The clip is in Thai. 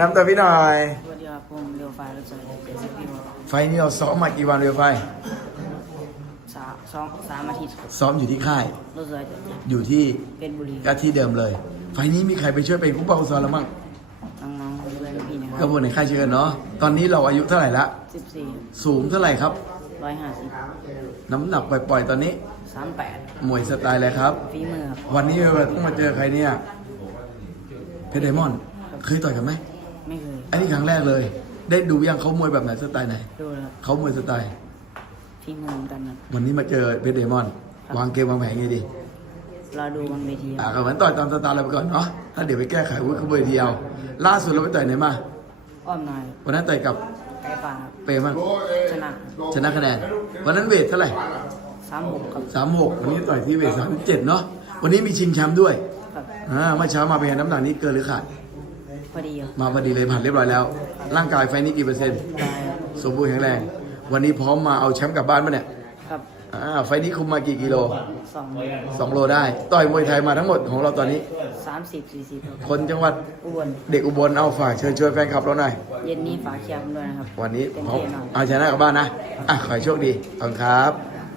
น้ำตัวพี่หน่อยสวัสดีครับผมเรียวไฟรถไฟเจ็ดสิบกิโลไฟล์นี้เราซ้อมมากี่วันเร็วไฟสามสองสามอาทิตย์ครับซ้อมอยู่ที่ค่ายรถไฟเจ็ดสิบอยู่ที่เป็นบุรีก็ที่เดิมเลย ไฟล์นี้มีใครไปช่วยเป็นผู้เป้าซ้อมแล้วมั่งน้องๆเพื่อนพี่นะคก็รับพวกในค่ายเชิญเนาะตอนนี้เราอายุเท่าไหร่ละสิบสี่สูงเท่าไหร่ครับร้อยห้าสิบน้ำหนักปล่อยๆตอนนี้สามแปดมวยสไตล์อะไรครับฝีมือครับวันนี้เราต้องมาเจอใครเนี่ยเพชรไดมอนด์เคยต่อยกันไหม ไม่เคยอันนี้ครั้งแรกเลย ได้ดูยังเขามวยแบบไหนสไตล์ไหนดูแล้วครับเขามวยสไตล์ฝีมือเหมือนกันครับวันนี้มาเจอเพชรไดมอนด์วางเกมวางแผนไงดีรอดูบนเวทีคอ่ารับก็เหมือนต่อยตามสไตล์เราไปก่อนเนาะถ้าเดี๋ยวไปแก้ไขวุ้ยขบวนทีเอาล่าสุดเราไปต่อยไหนมาอ้อมหน่อยวันนั้นต่อยกับไก่ป่าครับเปรมั้งชนะชนะคะแนนวันนั้นเวทเท่าไหร่สามหกครับสามหกวันนี้ต่อยที่เวทสามเจ็ดเนาะวันนี้มีชิงแชมป์ด้วยครับอ่าเมื่อเช้ามาเป็นไงน้ำหนักนี้เกินหรือขาด พอดีครับมาพอดีเลยผ่านเรียบร้อยแล้ว ร่างกายไฟนี้กี่เปอร์เซ็นต์ได้ครับสมบูรณ์แข็งแรง วันนี้พร้อมมาเอาแชมป์กลับบ้านปะเนี่ยครับอ่าไฟนี้คุมมากี่กิโลสองสองโลได้ ต่อยมวยไทยมาทั้งหมดของเราตอนนี้สามสิบสี่สิบครับคนจังหวัดอ้วนเด็กอุบลเอาฝากเชิญชวนแฟนคลับเราหน่อยเย็นนี้ฝากเชียร์ผมด้วยนะครับวันนี้เต็มพร้อมที่หน่อยเอาชนะกลับบ้านนะอะขอให้โชคดีขอบคุณครับครับ